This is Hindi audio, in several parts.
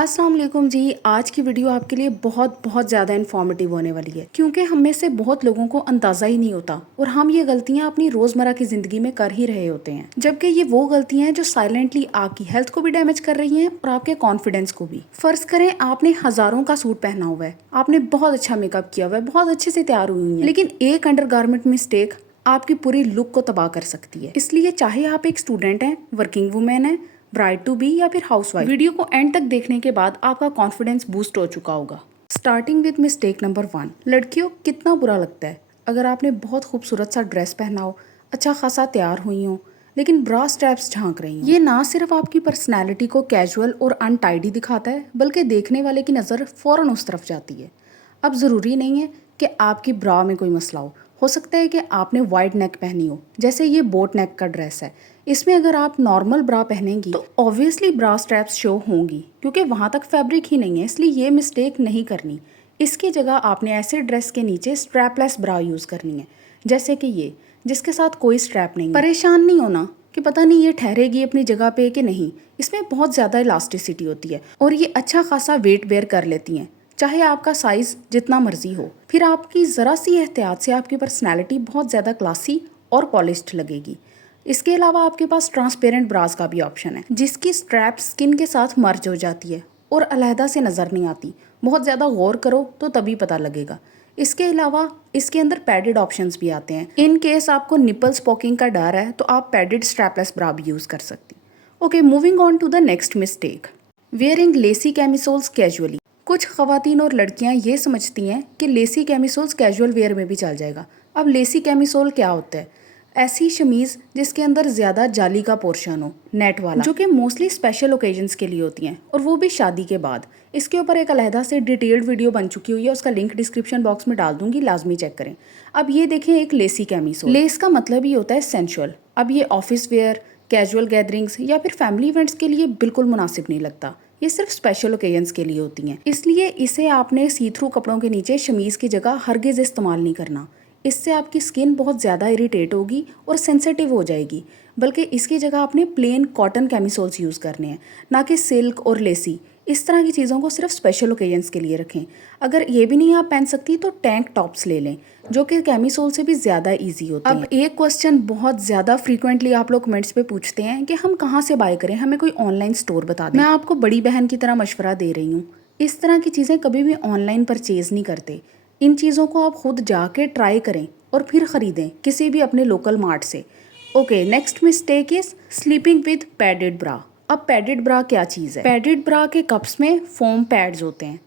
अस्सलाम वालेकुम जी। आज की वीडियो आपके लिए बहुत ज़्यादा इन्फॉर्मेटिव होने वाली है, क्योंकि हम में से बहुत लोगों को अंदाज़ा ही नहीं होता और हम ये गलतियां अपनी रोज़मर्रा की ज़िंदगी में कर ही रहे होते हैं, जबकि ये वो गलतियां हैं जो साइलेंटली आपकी हेल्थ को भी डैमेज कर रही हैं और आपके कॉन्फिडेंस को भी। फर्ज करें आपने हज़ारों का सूट पहना हुआ है, आपने बहुत अच्छा मेकअप किया हुआ है, बहुत अच्छे से तैयार हुई है, लेकिन एक अंडरगारमेंट मिस्टेक आपकी पूरी लुक को तबाह कर सकती है। इसलिए चाहे आप एक स्टूडेंट हैं, वर्किंग वुमेन है, ब्राइड टू बी या फिर हाउसवाइफ, वीडियो को एंड तक देखने के बाद आपका कॉन्फिडेंस बूस्ट हो चुका होगा। Starting with mistake number 1। लड़कियों कितना बुरा लगता है अगर आपने बहुत खूबसूरत सा ड्रेस पहना हो, अच्छा खासा तैयार हुई हो, लेकिन ब्रा स्ट्रैप्स झांक रही हो। ये ना सिर्फ आपकी पर्सनैलिटी को कैजुअल और अनटाइडी दिखाता है, बल्कि देखने वाले की नज़र फ़ौरन उस तरफ जाती है। अब ज़रूरी नहीं है कि आपकी ब्रा में कोई मसला हो सकता है कि आपने वाइड नेक पहनी हो, जैसे ये बोट नेक का ड्रेस है। इसमें अगर आप नॉर्मल ब्रा पहनेंगी तो ऑब्वियसली ब्रा स्ट्रैप्स शो होंगी, क्योंकि वहाँ तक फैब्रिक ही नहीं है, इसलिए ये मिस्टेक नहीं करनी। इसकी जगह आपने ऐसे ड्रेस के नीचे स्ट्रैपलेस ब्रा यूज़ करनी है, जैसे कि ये, जिसके साथ कोई स्ट्रैप नहीं। परेशान नहीं होना कि पता नहीं ये ठहरेगी अपनी जगह पे कि नहीं। इसमें बहुत ज़्यादा इलास्टिसिटी होती है और ये अच्छा खासा वेट बेयर कर लेती हैं, चाहे आपका साइज़ जितना मर्जी हो। फिर आपकी ज़रा सी एहतियात से आपकी पर्सनैलिटी बहुत ज़्यादा क्लासी और पॉलिश्ड लगेगी। इसके अलावा आपके पास ट्रांसपेरेंट ब्रास का भी ऑप्शन है, जिसकी स्ट्रैप स्किन के साथ मर्ज हो जाती है और अलहदा से नज़र नहीं आती। बहुत ज़्यादा गौर करो तो तभी पता लगेगा। इसके अलावा इसके अंदर पैडेड ऑप्शंस भी आते हैं। इन केस आपको निपल स्पॉकिंग का डर है तो आप पैडेड स्ट्रैपलेस ब्रा भी यूज़ कर सकती। Okay, moving on to the next mistake, wearing lacy camisoles casually. कुछ खवातीन और लड़कियां ये समझती हैं कि लेसी कैमिसोल्स कैजुअल वेयर में भी चल जाएगा। अब लेसी कैमिसोल क्या होता है? ऐसी शमीज़ जिसके अंदर ज़्यादा जाली का पोर्शन हो, नेट वाला, जो कि मोस्टली स्पेशल ओकेजन्स के लिए होती हैं और वो भी शादी के बाद। इसके ऊपर एक अलहदा से डिटेल्ड वीडियो बन चुकी हुई है, उसका लिंक डिस्क्रिप्शन बॉक्स में डाल दूंगी, लाजमी चेक करें। अब ये देखें, एक लेसी कैमिसोल। लेस का मतलब ही होता है सेंशुअल। अब ये ऑफिस वेयर, कैजुअल गैदरिंग्स या फिर फैमिली इवेंट्स के लिए बिल्कुल मुनासिब नहीं लगता। ये सिर्फ स्पेशल ओकेजन्स के लिए होती हैं, इसलिए इसे आपने सी थ्रू कपड़ों के नीचे शमीज़ की जगह हरगिज़ इस्तेमाल नहीं करना। इससे आपकी स्किन बहुत ज़्यादा इरिटेट होगी और सेंसिटिव हो जाएगी। बल्कि इसकी जगह आपने प्लेन कॉटन कैमिसोल्स यूज़ करने हैं, ना कि सिल्क और लेसी। इस तरह की चीज़ों को सिर्फ स्पेशल ओकेजन्स के लिए रखें। अगर ये भी नहीं आप पहन सकती तो टैंक टॉप्स ले लें, जो कि कैमिसोल से भी ज़्यादा ईजी होते हैं। अब एक क्वेश्चन बहुत ज़्यादा फ्रीक्वेंटली आप लोग कमेंट्स पे पूछते हैं कि हम कहाँ से बाय करें, हमें कोई ऑनलाइन स्टोर बता दें। मैं आपको बड़ी बहन की तरह मशवरा दे रही हूँ, इस तरह की चीज़ें कभी भी ऑनलाइन परचेज़ नहीं करते। इन चीज़ों को आप खुद जाके ट्राई करें और फिर ख़रीदें किसी भी अपने लोकल मार्ट से। Okay, next mistake is sleeping with padded ब्रा। अब पैडेड ब्रा क्या चीज़ है? पैडेड ब्रा के कप्स में फोम पैड्स होते हैं।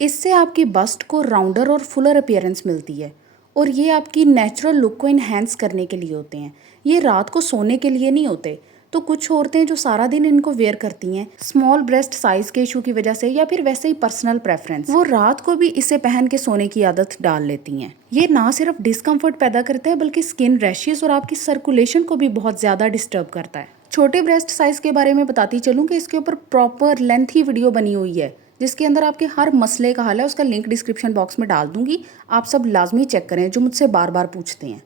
इससे आपकी बस्ट को राउंडर और फुलर अपीयरेंस मिलती है और ये आपकी नेचुरल लुक को इन्हेंस करने के लिए होते हैं। ये रात को सोने के लिए नहीं होते। तो कुछ औरतें जो सारा दिन इनको वेयर करती हैं स्मॉल ब्रेस्ट साइज के इशू की वजह से या फिर वैसे ही पर्सनल प्रेफरेंस, वो रात को भी इसे पहन के सोने की आदत डाल लेती हैं। ये ना सिर्फ डिस्कम्फर्ट पैदा करता है बल्कि स्किन रैशेस और आपकी सर्कुलेशन को भी बहुत ज़्यादा डिस्टर्ब करता है। छोटे ब्रेस्ट साइज के बारे में बताती चलूँ कि इसके ऊपर प्रॉपर लेंथी वीडियो बनी हुई है, जिसके अंदर आपके हर मसले का हल है। उसका लिंक डिस्क्रिप्शन बॉक्स में डाल दूंगी, आप सब लाजमी चेक करें जो मुझसे बार बार पूछते हैं।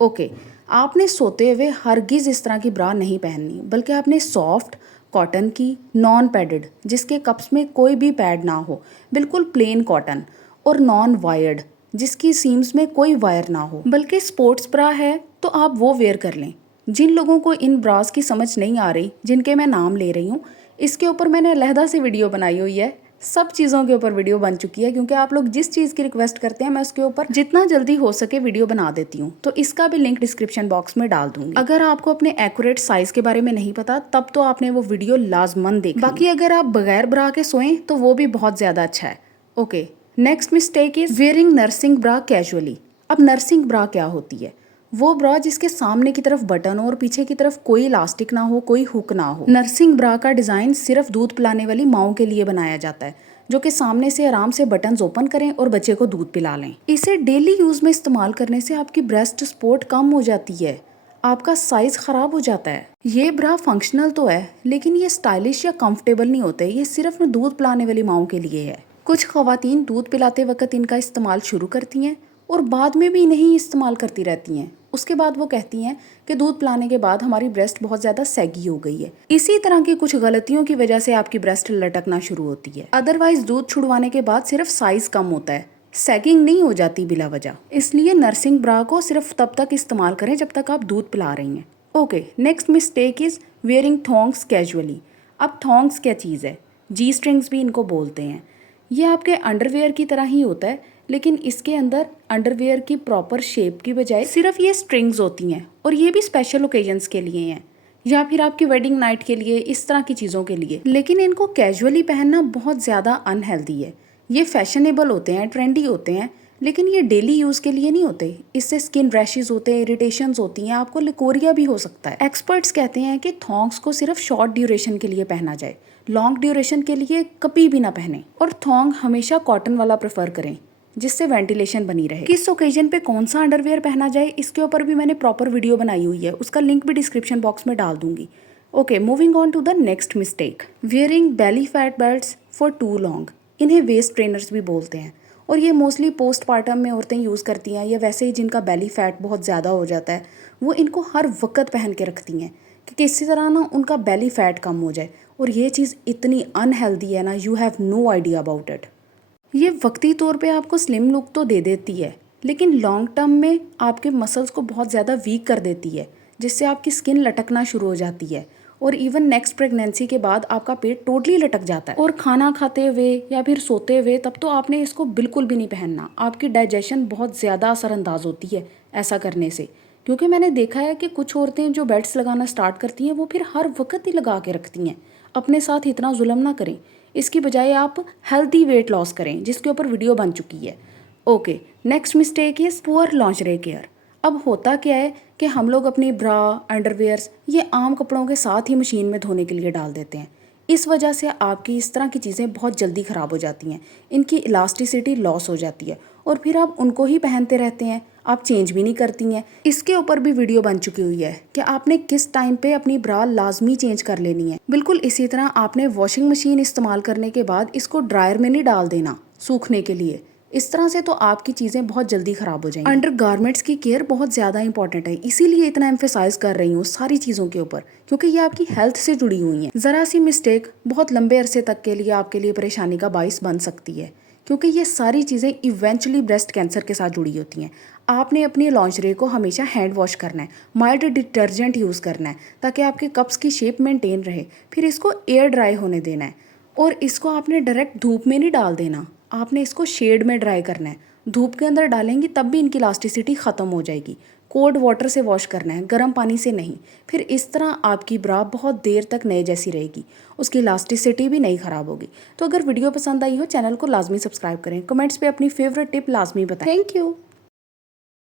ओके, आपने सोते हुए हरगिज़ इस तरह की ब्रा नहीं पहननी, बल्कि आपने सॉफ्ट कॉटन की, नॉन पैडेड, जिसके कप्स में कोई भी पैड ना हो, बिल्कुल प्लेन कॉटन, और नॉन वायर्ड, जिसकी सीम्स में कोई वायर ना हो, बल्कि स्पोर्ट्स ब्रा है तो आप वो वेयर कर लें। जिन लोगों को इन ब्रास की समझ नहीं आ रही, जिनके मैं नाम ले रही हूँ, इसके ऊपर मैंने अलहदा से वीडियो बनाई हुई है। सब चीज़ों के ऊपर वीडियो बन चुकी है, क्योंकि आप लोग जिस चीज़ की रिक्वेस्ट करते हैं मैं उसके ऊपर जितना जल्दी हो सके वीडियो बना देती हूँ। तो इसका भी लिंक डिस्क्रिप्शन बॉक्स में डाल दूंगी। अगर आपको अपने एक्यूरेट साइज के बारे में नहीं पता तब तो आपने वो वीडियो लाजमन देखनी। बाकी अगर आप बगैर ब्रा के सोएं तो वो भी बहुत ज़्यादा अच्छा है। Okay, next mistake is wearing nursing bra casually. अब नर्सिंग ब्रा क्या होती है? वो ब्रा जिसके सामने की तरफ बटन हो और पीछे की तरफ कोई इलास्टिक ना हो, कोई हुक ना हो। नर्सिंग ब्रा का डिज़ाइन सिर्फ दूध पिलाने वाली माओं के लिए बनाया जाता है, जो कि सामने से आराम से बटन्स ओपन करें और बच्चे को दूध पिला लें। इसे डेली यूज़ में इस्तेमाल करने से आपकी ब्रेस्ट सपोर्ट कम हो जाती है, आपका साइज़ ख़राब हो जाता है। ये ब्रा फंक्शनल तो है, लेकिन ये स्टाइलिश या कंफर्टेबल नहीं होते। ये सिर्फ दूध पिलाने वाली माओं के लिए है। कुछ ख़वातीन दूध पिलाते वक्त इनका इस्तेमाल शुरू करती हैं और बाद में भी नहीं इस्तेमाल करती रहती हैं। उसके बाद वो कहती हैं कि दूध पिलाने के बाद हमारी ब्रेस्ट बहुत ज़्यादा सैगी हो गई है। इसी तरह की कुछ गलतियों की वजह से आपकी ब्रेस्ट लटकना शुरू होती है। अदरवाइज दूध छुड़वाने के बाद सिर्फ साइज कम होता है, सैगिंग नहीं हो जाती बिला वजह। इसलिए नर्सिंग ब्रा को सिर्फ तब तक इस्तेमाल करें जब तक आप दूध पिला रही हैं। Okay, next mistake is wearing thongs casually. अब थोंग्स क्या चीज़ है? जी स्ट्रिंग्स भी इनको बोलते हैं। ये आपके अंडरवेयर की तरह ही होता है, लेकिन इसके अंदर अंडरवेयर की प्रॉपर शेप की बजाय सिर्फ ये स्ट्रिंग्स होती हैं, और ये भी स्पेशल ओकेजन्स के लिए हैं या फिर आपकी वेडिंग नाइट के लिए, इस तरह की चीज़ों के लिए। लेकिन इनको कैजुअली पहनना बहुत ज़्यादा अनहेल्दी है। ये फैशनेबल होते हैं, ट्रेंडी होते हैं, लेकिन ये डेली यूज़ के लिए नहीं होते। इससे स्किन रैशेज होते हैं, इरिटेशंस होती हैं, आपको लिकोरिया भी हो सकता है। एक्सपर्ट्स कहते हैं कि थोंग्स को सिर्फ शॉर्ट ड्यूरेशन के लिए पहना जाए, लॉन्ग ड्यूरेशन के लिए कभी भी ना पहने। और थोंग हमेशा कॉटन वाला प्रेफर करें जिससे वेंटिलेशन बनी रहे। किस ओकेजन पे कौन सा अंडरवेयर पहना जाए, इसके ऊपर भी मैंने प्रॉपर वीडियो बनाई हुई है, उसका लिंक भी डिस्क्रिप्शन बॉक्स में डाल दूंगी। Okay, moving on to the next mistake, wearing belly fat belts for too long. इन्हें वेस्ट ट्रेनर्स भी बोलते हैं, और ये मोस्टली पोस्टपार्टम में औरतें यूज़ करती हैं, या वैसे ही जिनका बेली फैट बहुत ज़्यादा हो जाता है वो इनको हर वक्त पहन के रखती हैं कि किसी तरह ना उनका बेली फैट कम हो जाए। और ये चीज़ इतनी अनहेल्दी है ना, you have no idea about it. ये वक्ती तौर पे आपको स्लिम लुक तो दे देती है, लेकिन लॉन्ग टर्म में आपके मसल्स को बहुत ज़्यादा वीक कर देती है, जिससे आपकी स्किन लटकना शुरू हो जाती है। और इवन नेक्स्ट प्रेगनेंसी के बाद आपका पेट टोटली लटक जाता है। और खाना खाते हुए या फिर सोते हुए तब तो आपने इसको बिल्कुल भी नहीं पहनना। आपकी डाइजेशन बहुत ज़्यादा असरअंदाज होती है ऐसा करने से, क्योंकि मैंने देखा है कि कुछ औरतें जो बेड्स लगाना स्टार्ट करती हैं वो फिर हर वक्त ही लगा के रखती हैं। अपने साथ इतना जुल्म ना करें, इसकी बजाय आप हेल्दी वेट लॉस करें, जिसके ऊपर वीडियो बन चुकी है। Okay, next mistake is poor lingerie care. अब होता क्या है कि हम लोग अपनी ब्रा, अंडरवेयर्स ये आम कपड़ों के साथ ही मशीन में धोने के लिए डाल देते हैं। इस वजह से आपकी इस तरह की चीज़ें बहुत जल्दी ख़राब हो जाती हैं, इनकी इलास्टिसिटी लॉस हो जाती है, और फिर आप उनको ही पहनते रहते हैं, आप चेंज भी नहीं करती हैं। इसके ऊपर भी वीडियो बन चुकी हुई है कि आपने किस टाइम पे अपनी ब्रा लाजमी चेंज कर लेनी है। बिल्कुल इसी तरह आपने वॉशिंग मशीन इस्तेमाल करने के बाद इसको ड्रायर में नहीं डाल देना सूखने के लिए। इस तरह से तो आपकी चीज़ें बहुत जल्दी ख़राब हो जाएंगी। अंडर गारमेंट्स की केयर बहुत ज़्यादा इंपॉर्टेंट है, इसीलिए इतना एम्फेसाइज कर रही हूँ सारी चीज़ों के ऊपर, क्योंकि ये आपकी हेल्थ से जुड़ी हुई हैं। ज़रा सी मिस्टेक बहुत लंबे अरसे तक के लिए आपके लिए परेशानी का बाइस बन सकती है, क्योंकि ये सारी चीज़ें इवेंचुअली ब्रेस्ट कैंसर के साथ जुड़ी होती हैं। आपने अपनी लॉन्जरे को हमेशा हैंड वॉश करना है, माइल्ड डिटर्जेंट यूज़ करना है, ताकि आपके कप्स की शेप मेंटेन रहे। फिर इसको एयर ड्राई होने देना है, और इसको आपने डायरेक्ट धूप में नहीं डाल देना, आपने इसको शेड में ड्राई करना है। धूप के अंदर डालेंगी तब भी इनकी इलास्टिसिटी ख़त्म हो जाएगी। कोल्ड वाटर से वॉश करना है, गर्म पानी से नहीं। फिर इस तरह आपकी ब्रा बहुत देर तक नए जैसी रहेगी, उसकी इलास्टिसिटी भी नहीं ख़राब होगी। तो अगर वीडियो पसंद आई हो, चैनल को लाजमी सब्सक्राइब करें, कमेंट्स पे अपनी फेवरेट टिप लाजमी बताएं। Thank you.